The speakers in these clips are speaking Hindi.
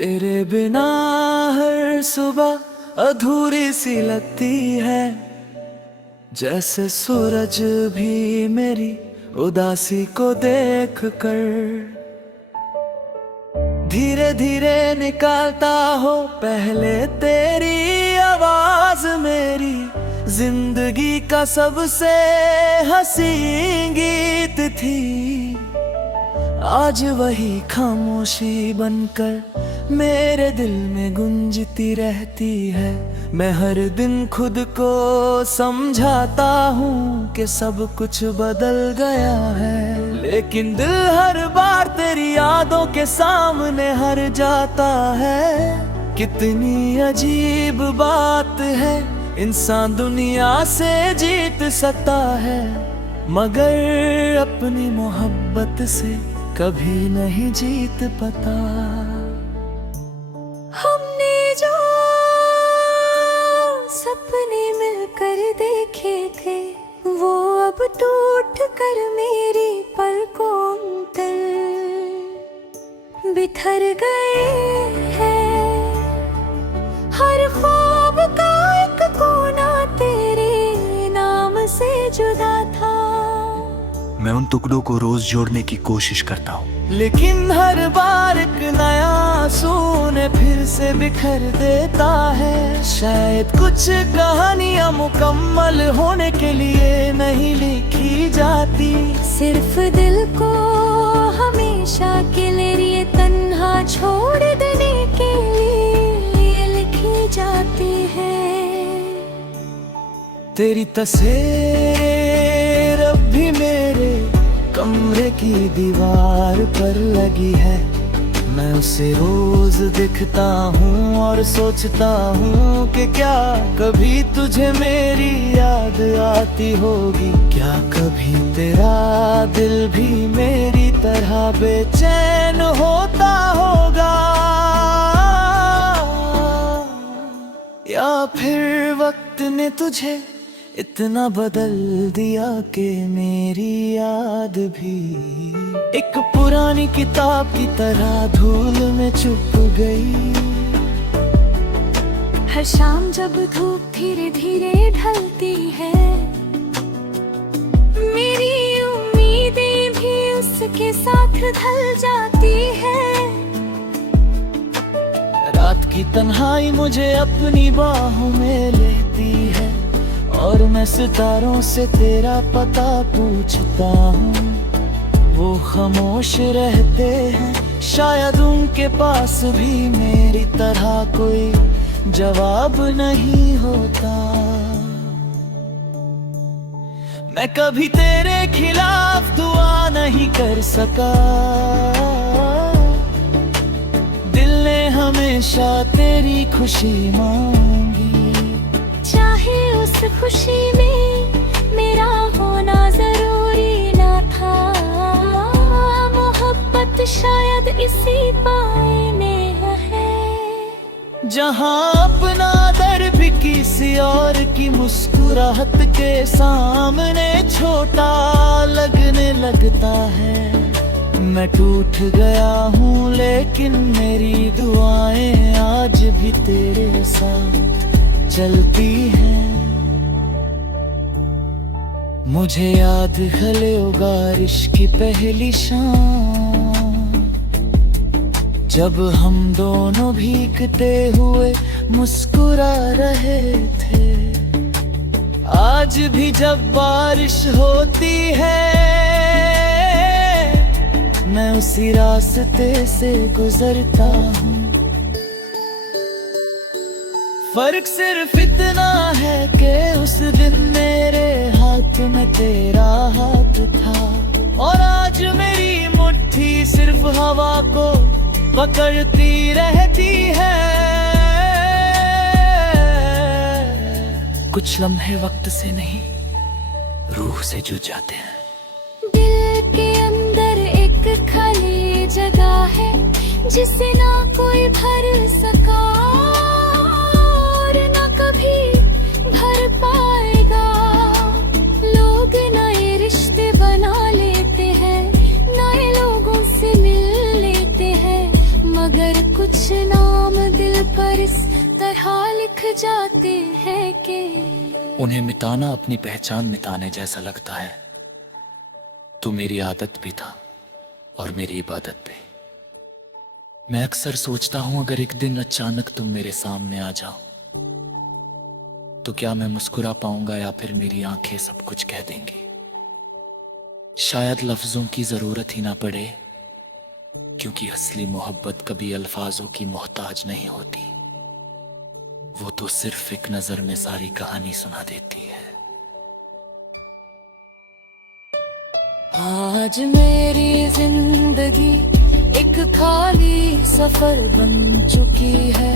तेरे बिना हर सुबह अधूरी सी लगती है, जैसे सूरज भी मेरी उदासी को देख कर धीरे धीरे निकालता हो पहले तेरी आवाज मेरी जिंदगी का सबसे हंसी गीत थी। आज वही खामोशी बनकर मेरे दिल में गुंजती रहती है। मैं हर दिन खुद को समझाता हूँ कि सब कुछ बदल गया है, लेकिन दिल हर बार तेरी यादों के सामने हार जाता है। कितनी अजीब बात है, इंसान दुनिया से जीत सकता है मगर अपनी मोहब्बत से कभी नहीं जीत पाता। हमने जो सपने मिलकर देखे थे वो अब टूट कर मेरी पलकों तल बिखर गए हैं। हर ख्वाब का एक कोना तेरे नाम से जुदा था। मैं उन टुकड़ों को रोज जोड़ने की कोशिश करता हूँ, लेकिन हर बार एक नया सुने फिर से बिखर देता है। शायद कुछ कहानियां मुकम्मल होने के लिए नहीं लिखी जाती, सिर्फ दिल को हमेशा के लिए तन्हा छोड़ देने के लिए लिखी जाती है। तेरी तस्वीर अब भी मेरे कमरे की दीवार पर लगी है। मैं उसे रोज देखता हूँ और सोचता हूँ कि क्या कभी तुझे मेरी याद आती होगी। क्या कभी तेरा दिल भी मेरी तरह बेचैन होता होगा, या फिर वक्त ने तुझे इतना बदल दिया कि मेरी याद भी एक पुरानी किताब की तरह धूल में छुप गई। हर शाम जब धूप धीरे धीरे ढलती है मेरी उम्मीदें भी उसके साथ ढल जाती है। रात की तन्हाई मुझे अपनी बाहों में लेती है और मैं सितारों से तेरा पता पूछता हूँ। वो खामोश रहते हैं, शायद उनके पास भी मेरी तरह कोई जवाब नहीं होता। मैं कभी तेरे खिलाफ दुआ नहीं कर सका, दिल ने हमेशा तेरी खुशी मांगी। चाहे उस खुशी में मेरा होना जरूरी ना था, मोहब्बत शायद इसी पाए में है। जहाँ अपना दर्द भी किसी और की मुस्कुराहट के सामने छोटा लगने लगता है। मैं टूट गया हूँ लेकिन मेरी दुआएं आज भी तेरे साथ चलती है। मुझे याद है ओ बारिश की पहली शाम, जब हम दोनों भीगते हुए मुस्कुरा रहे थे। आज भी जब बारिश होती है मैं उसी रास्ते से गुजरता हूँ। फर्क सिर्फ इतना है कि उस दिन मेरे हाथ में तेरा हाथ था और आज मेरी मुट्ठी सिर्फ हवा को पकड़ती रहती है। कुछ लम्हे वक्त से नहीं रूह से जुड़ जाते हैं। दिल के अंदर एक खाली जगह है जिसे ना कोई भर सका और ना कभी भर पाएगा। लोग नए रिश्ते बना लेते हैं, नए लोगों से मिल लेते हैं, मगर कुछ ना दिख जाते हैं कि उन्हें मिटाना अपनी पहचान मिटाने जैसा लगता है। तो मेरी आदत भी था और मेरी इबादत भी। मैं अक्सर सोचता हूं अगर एक दिन अचानक तुम मेरे सामने आ जाओ तो क्या मैं मुस्कुरा पाऊंगा या फिर मेरी आंखें सब कुछ कह देंगी। शायद लफ्जों की जरूरत ही ना पड़े, क्योंकि असली मोहब्बत कभी अल्फाजों की मोहताज नहीं होती। वो तो सिर्फ एक नजर में सारी कहानी सुना देती है। आज मेरी जिंदगी एक खाली सफर बन चुकी है।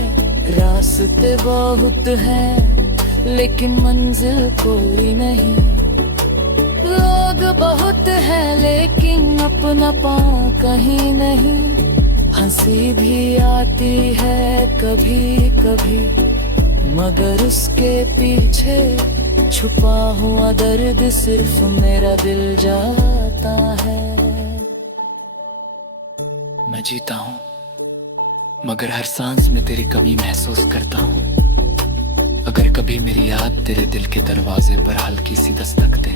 रास्ते बहुत हैं लेकिन मंजिल कोई नहीं। लोग बहुत हैं लेकिन अपना पाँव कहीं नहीं। हंसी भी आती है कभी कभी, मगर उसके पीछे छुपा हुआ दर्द सिर्फ मेरा दिल जाता है। मैं जीता हूँ मगर हर सांस में तेरी कमी महसूस करता हूँ। अगर कभी मेरी याद तेरे दिल के दरवाजे पर हल्की सी दस्तक दे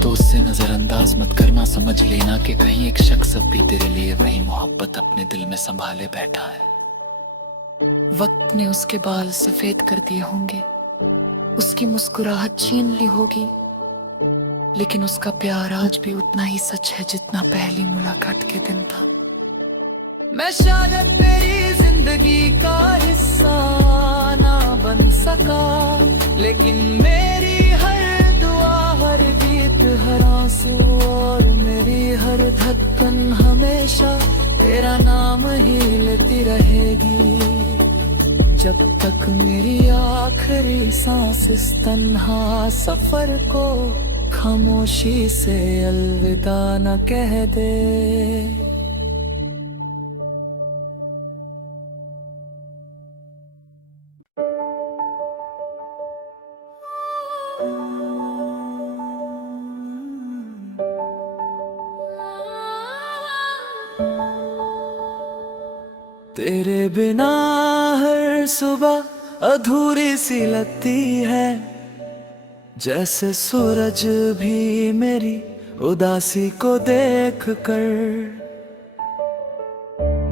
तो उससे नजरअंदाज मत करना। समझ लेना कि कहीं एक शख्स अब भी तेरे लिए वही मोहब्बत अपने दिल में संभाले बैठा है। वक्त ने उसके बाल सफेद कर दिए होंगे, उसकी मुस्कुराहट छीन ली होगी, लेकिन उसका प्यार आज भी उतना ही सच है जितना पहली मुलाकात के दिन था। मैं शायद तेरी जिंदगी का हिस्सा ना बन सका, लेकिन मेरी हर दुआ, हर गीत, हर आंसू और मेरी हर धड़कन हमेशा तेरा नाम ही लेती रहेगी। जब तक मेरी आखिरी सांस इस तन्हा सफर को खामोशी से अलविदा न कह दे। तेरे बिना हर सुबह अधूरी सी लगती है, जैसे सूरज भी मेरी उदासी को देख कर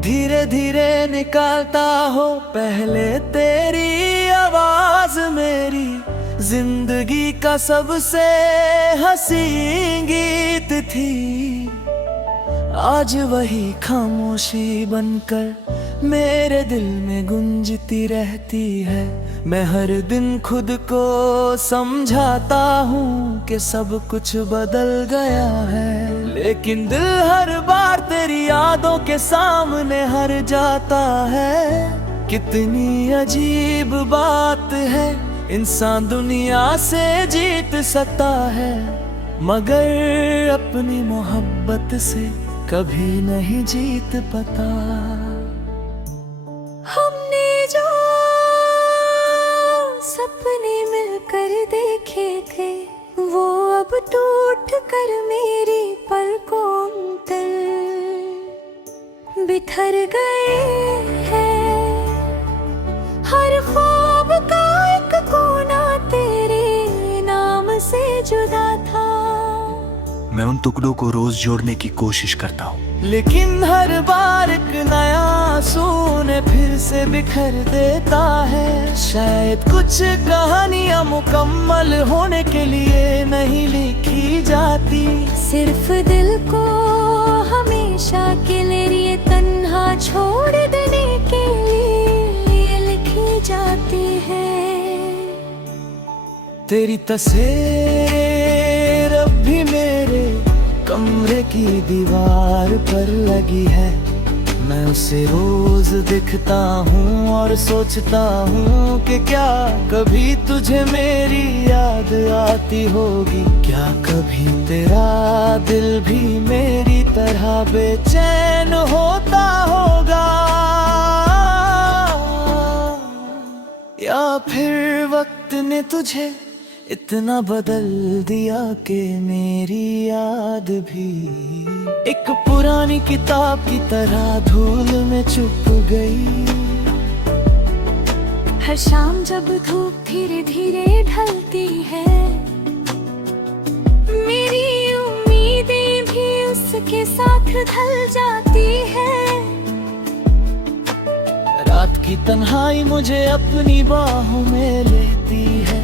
धीरे धीरे निकालता हो पहले तेरी आवाज। मेरी जिंदगी का सबसे हंसी गीत थी, आज वही खामोशी बनकर मेरे दिल में गुंजती रहती है। मैं हर दिन खुद को समझाता हूँ कि सब कुछ बदल गया है, लेकिन दिल हर बार तेरी यादों के सामने हार जाता है। कितनी अजीब बात है, इंसान दुनिया से जीत सकता है मगर अपनी मोहब्बत से कभी नहीं जीत पाता। हमने जो सपने मिलकर देखे थे वो अब टूट कर मेरी पलकों तल बिखर गए हैं। हर ख्वाब का एक कोना तेरे नाम से जुदा था। मैं उन टुकड़ों को रोज जोड़ने की कोशिश करता हूँ, लेकिन हर बार एक नया सूने फिर से बिखर देता है। शायद कुछ कहानियां मुकम्मल होने के लिए नहीं लिखी जाती, सिर्फ दिल को हमेशा के लिए तन्हा छोड़ देने के लिए लिखी जाती है। तेरी तस्वीर अब भी मेरे कमरे की दीवार पर लगी है। मैं उसे रोज दिखता हूँ और सोचता हूँ कि क्या कभी तुझे मेरी याद आती होगी। क्या कभी तेरा दिल भी मेरी तरह बेचैन होता होगा, या फिर वक्त ने तुझे इतना बदल दिया कि मेरी याद भी एक पुरानी किताब की तरह धूल में छुप गई हर शाम जब धूप धीरे धीरे ढलती है, मेरी उम्मीदें भी उसके साथ ढल जाती है। रात की तन्हाई मुझे अपनी बाहों में लेती है,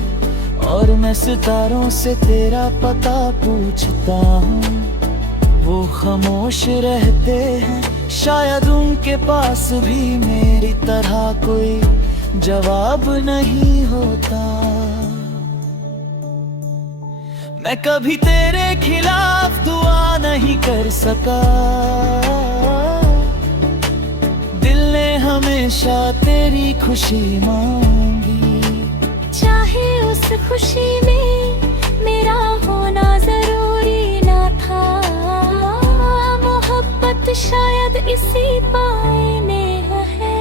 और मैं सितारों से तेरा पता पूछता हूँ। वो खामोश रहते हैं, शायद उनके पास भी मेरी तरह कोई जवाब नहीं होता। मैं कभी तेरे खिलाफ दुआ नहीं कर सका, दिल ने हमेशा तेरी खुशी मांगी। चाहे उस खुशी में मेरा होना जरूरी ना था, मोहब्बत शायद इसी पाए में है।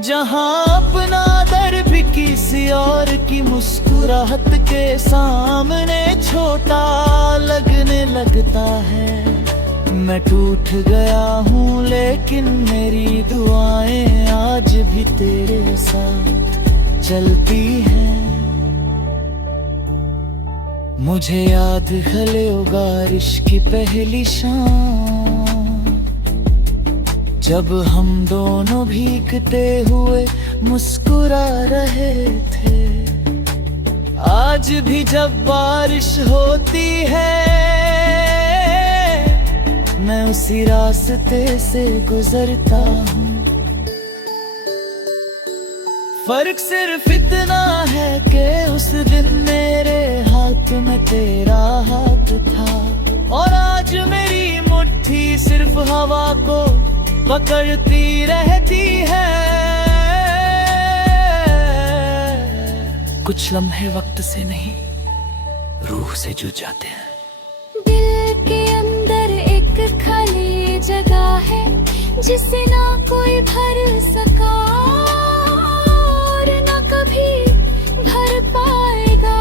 जहाँ अपना दर भी किसी और की मुस्कुराहट के सामने छोटा लगने लगता है। मैं टूट गया हूँ लेकिन मेरी दुआएं आज भी तेरे साथ चलती हैं। मुझे याद है ले बारिश की पहली शाम, जब हम दोनों भीगते हुए मुस्कुरा रहे थे। आज भी जब बारिश होती है, मैं उसी रास्ते से गुजरता हूँ। फर्क सिर्फ इतना है कि उस दिन मेरे हाथ में तेरा हाथ था, और आज मेरी मुट्ठी सिर्फ हवा को पकड़ती रहती है। कुछ लम्हे वक्त से नहीं, रूह से जुड़ जाते हैं। दिल के अंदर एक खाली जगह है, जिसे ना कोई भर सका और ना कभी भर पाएगा।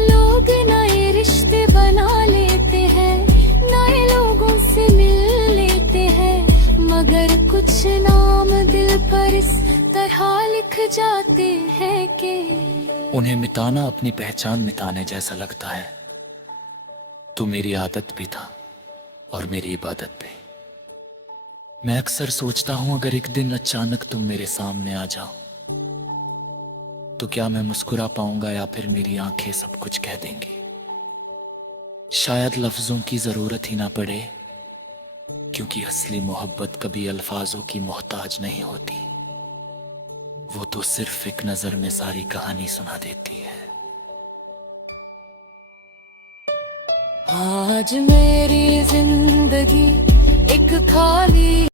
लोग नए रिश्ते बना लेते हैं, नए लोगों से मिल लेते हैं, मगर कुछ नाम दिल पर इस तरह लिख जाते हैं कि उन्हें मिटाना अपनी पहचान मिटाने जैसा लगता है। तू मेरी आदत भी था और मेरी इबादत भी। मैं अक्सर सोचता हूं अगर एक दिन अचानक तुम मेरे सामने आ जाओ, तो क्या मैं मुस्कुरा पाऊंगा या फिर मेरी आंखें सब कुछ कह देंगी। शायद लफ्जों की जरूरत ही ना पड़े, क्योंकि असली मोहब्बत कभी अल्फाजों की मोहताज नहीं होती। वो तो सिर्फ एक नजर में सारी कहानी सुना देती है। आज मेरी जिंदगी एक खाली